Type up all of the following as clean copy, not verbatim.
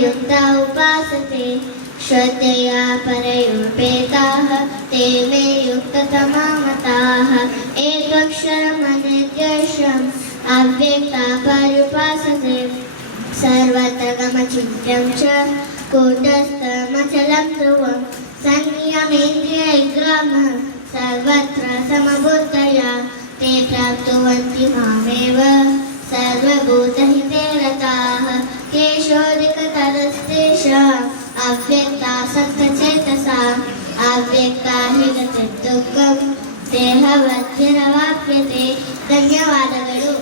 युक्ता उपासते श्रद्धया परयोपेताः ते मे युक्ततमा मताः एकक्षरमनिर्देशम् अव्यक्ता पर्युपासते सर्वत्र गमचिन्त्यं च कूटस्थमचलं ध्रुवं संयमेन्द्रियग्रामः सर्वत्र समबुद्धया ते प्राप्नुवन्ति मामेव सर्वभूतहिते रताः केशोऽधिकतरस्तेषाम् अव्यक्ता सत्तचेतसाम् अव्यक्ता हि गतिर्दुःखं देहवद्भिरवाप्यते. ಧನ್ಯವಾದಗಳು.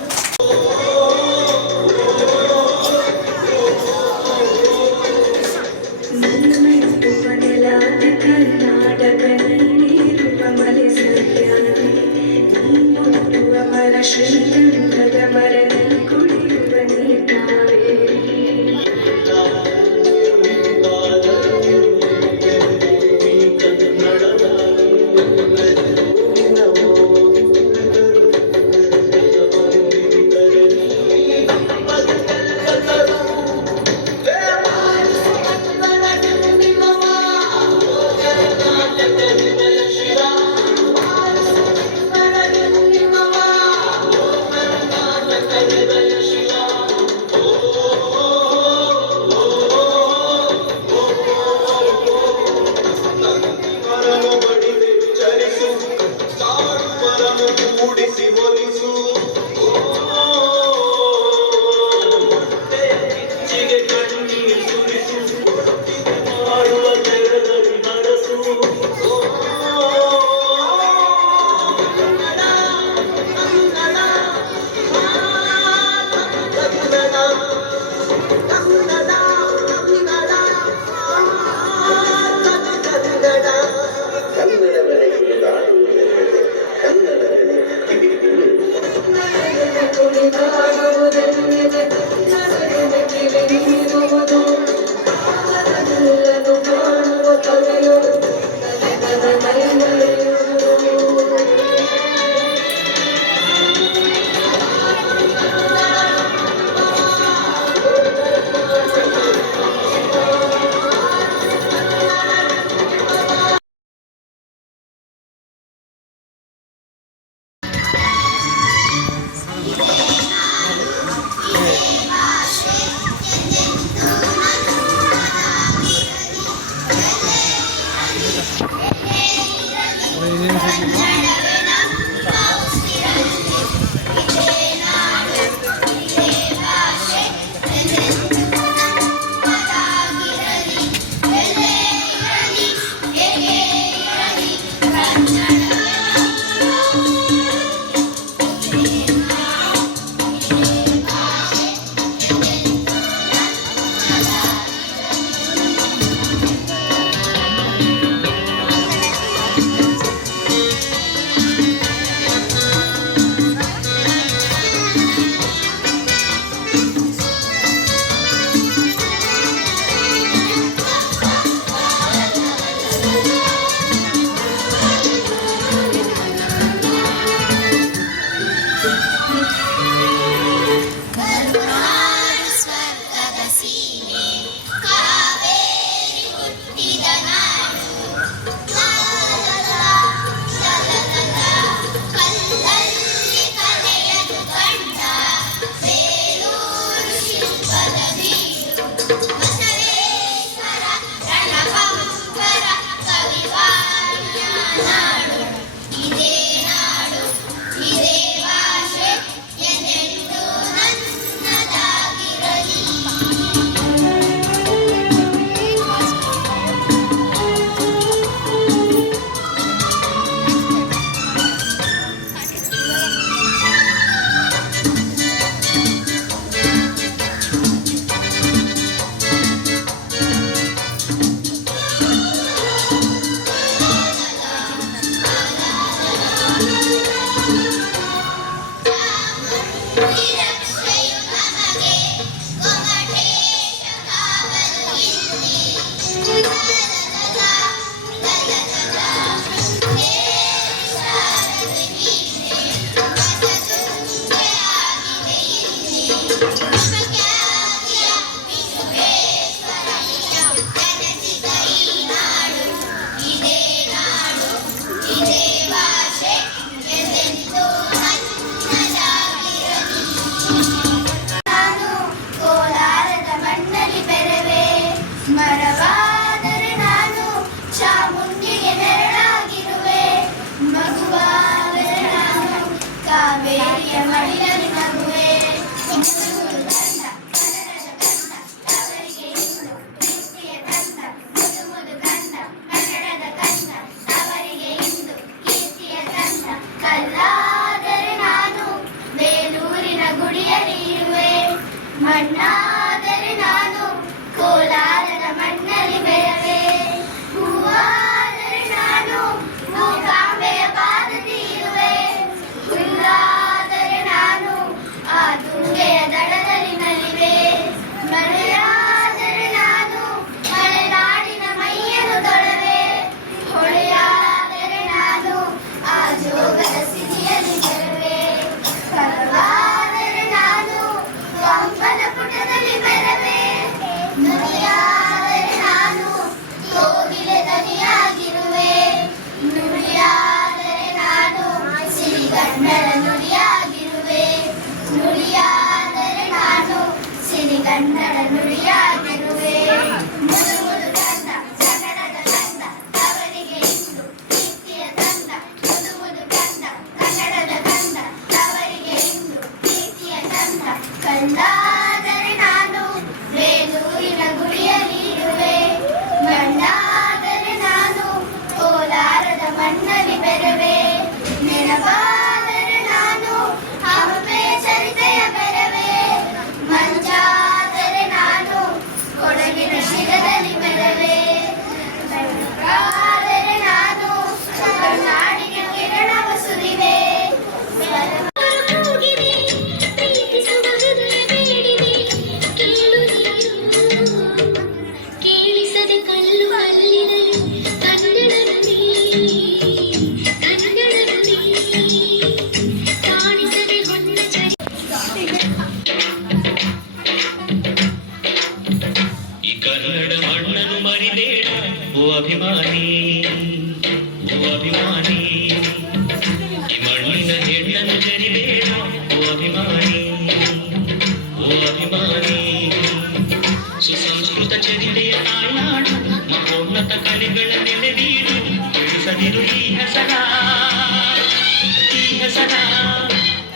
ನಾನು ಕೋಲಾರದ ಮಣ್ಣಲ್ಲಿ ಬೆರವೆ ಮರವಾದರೆ ನಾನು ಚಾಮುಂಡಿಗೆ ನೆರಳಾಗಿರುವೆ ಮಗುವಾದರೆ ನಾನು ಕಾವೇರಿಯ ಮಡಿಲಲ್ಲಿ ಮಗುವೆ ಮಣ್ಣಾದರೆ ನಾನು ಕೋಲಾರದ ಮಣ್ಣಲ್ಲಿ ಬೆರವೆ ಹೂವಾದರೆ ನಾನು ಮೂಕಾಂಬೆಯ ಪಾದದಿ ಇರುವೆ ಹುಲ್ಲಾದರೆ ನಾನು ಆ ತುಂಗೆಯ ದಡದಲ್ಲಿ ನಲಿವೆ ಮಳೆಯಾದರೆ ನಾನು ಮಲೆನಾಡಿನ ಮೈಯನ್ನು ತೊಳವೆ ಹೊಳೆಯಾದರೆ ನಾನು ಆ ಜೋಗದ ಸಿರಿಯಲ್ಲಿ ಬೆರವೆ ಪರ್ವಾದರೆ ನಾನು ಪಂಪನ ಪುಟದಲ್ಲಿ ಬೆರವೆ ನುಡಿಯಾದರೆ ನಾನು ಕೋಗಿಲೆ ದನಿಯಾಗಿರುವೆ ನುಡಿಯಾದರೆ ನಾನು ಸಿರಿಗನ್ನಡ ನುಡಿಯಾಗಿರುವೆ ನುಡಿಯಾದರೆ ನಾನು ಸಿರಿಗನ್ನಡ ನುಡಿಯಾಗಿರುವೆ ಮುದು ಮುದು ಕಂದ ಕನ್ನಡದ ಕಂದ ಅವರಿಗೆ ಇಂದು ಕೀರ್ತಿಯ ತಂದ ಮುದು ಮುದು ಕಂದ ಕನ್ನಡದ ಕಂದ ಅವರಿಗೆ ಇಂದು ಕೀರ್ತಿಯ ತಂದ ಕಂಡಾದರೆ ನಾನು ಬೇಲೂರಿನ ಗುಡಿಯಲ್ಲಿ ಇರುವೆ ಮಣ್ಣಾದರೆ ನಾನು ಕೋಲಾರದ ಮಣ್ಣಲ್ಲಿ ಬೆರವೆ ನೆನಪಾದರೆ ನಾನು ಹಂಪೆಯ ಚರಿತೆಯ ಬೆರವೆ ಮಂಜಾದರೆ ನಾನು ಕೊಡಗಿನ ಶಿರದಲ್ಲಿ ಬೆರವೆ ಬೆಳಕಾದರೆ ನಾನು ಕರ್ನಾಡಿಗೆ ಕಿರಣವ ಸುರಿವೆ ಕೇಳಿಸದೆ ಕಲ್ಲು ಅಲ್ಲಿರಲಿ ಕನ್ನಡ ನುಡಿ ಕಾಣಿಸದೆ ಹೊನ್ನ ಈ ಕನ್ನಡ ಮಣ್ಣನ್ನು ಮರಿಬೇಡ ಓ ಅಭಿಮಾನಿ ಓ ಅಭಿಮಾನಿ ಈ ಮಣ್ಣಿನ ಹೆಣ್ಣನ್ನು ಜರಿಬೇಡ ಓ ಅಭಿಮಾನಿ ಓ ಅಭಿಮಾನಿ ಸುಸಂಸ್ಕೃತ ಚರಿತೆಯ ತಾಯ್ನಾಡು ಮಹೋನ್ನತ ಕಲೆಗಳ ನೆಲೆವೀಡು ಬೆಳೆಸದಿರು ಈ ಹೆಸರ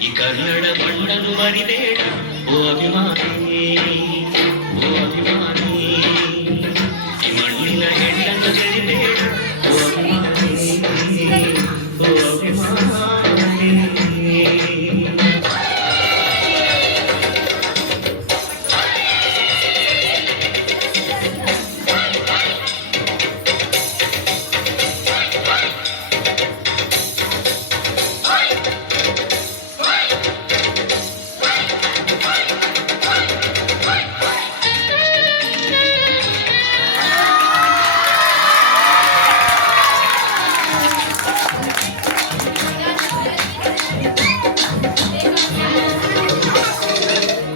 ಈ ಕನ್ನಡ ಮಣ್ಣನ್ನು ಮರಿಬೇಡ ಓ ಅಭಿಮಾನಿ ಓ ಅಭಿಮಾನಿ ಈ ಮಣ್ಣಿನ ಹೆಣ್ಣನ್ನು ಜರಿಬೇಡ ಓ ಅಭಿಮಾನಿ ಓ ಅಭಿಮಾನಿ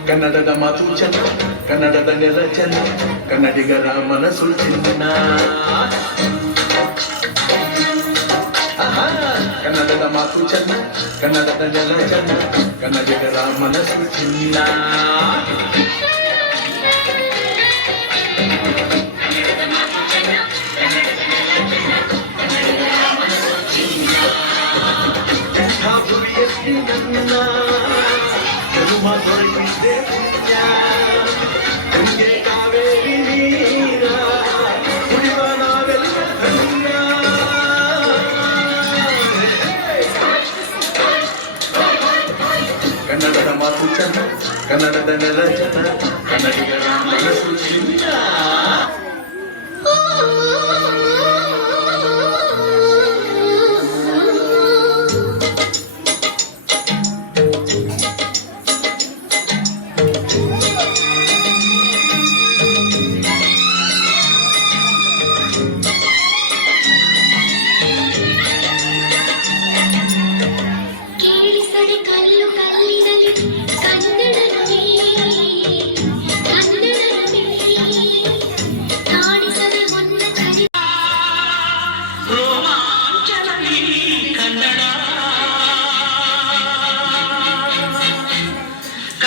ಕನ್ನಡದ ಮಾತು ಚೆನ್ನ ಕನ್ನಡದ ನೆಲ ಚೆನ್ನ ಕನ್ನಡಿಗರ ಮನಸ್ಸು ಚಿನ್ನ ಕನ್ನಡದ ಮಾತು ಚೆನ್ನ ಕನ್ನಡದ ನೆಲ ಚೆನ್ನ ಕನ್ನಡಿಗರ ಮನಸ್ಸು ಚಿನ್ನ ನನ್ನ ದೊರಕಿದ್ದೆ ಪುಣ್ಯ ನಿಮಗೆ ಕಾವೇರಿ ನೀರ ಕುಡಿವ ನಾವೆಲ್ಲ ಧನ್ಯ ಕನ್ನಡದ ಮಾತು ಚೆನ್ನ ಕನ್ನಡದ ನೆಲ ಚೆನ್ನ ಕನ್ನಡಿಗರ ಮನಸ್ಸು ಚಿನ್ನ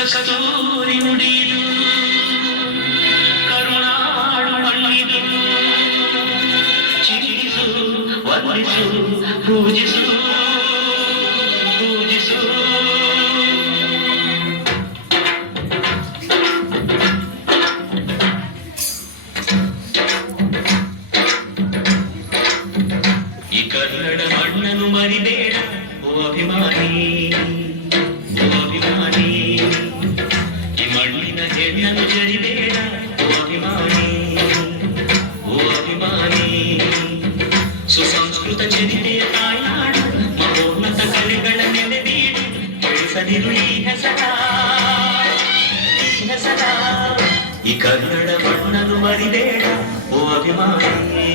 ಕಸ್ತೂರಿ ನುಡಿದು ಕರುಣಾಡು ಮಣ್ಣಿದು ಚಿರಿಸು ವಂದಿಸು ಪೂಜಿಸು ಪೂಜಿಸು ಈ ಕನ್ನಡ ಮಣ್ಣನ್ನು ಮರಿಬೇಡ ಓ ಅಭಿಮಾನಿ ಓ ಅಭಿಮಾನಿ ಈ ಮಣ್ಣಿನ ಹೆಣ್ಣನ್ನು ಜರಿಬೇಡ ಓ ಅಭಿಮಾನಿ ಓ ಅಭಿಮಾನಿ ಸುಸಂಸ್ಕೃತ ಚರಿತೆಯ ತಾಯ್ನಾಡು ಮಹೋನ್ನತ ಕಲೆಗಳ ನೆಲೆಬೀಡು ಬೆಳೆಸದಿರು ಈ ಹೆಸರ ಈ ಕನ್ನಡ ಮಣ್ಣನ್ನು ಮರಿಬೇಡ ಓ ಅಭಿಮಾನಿ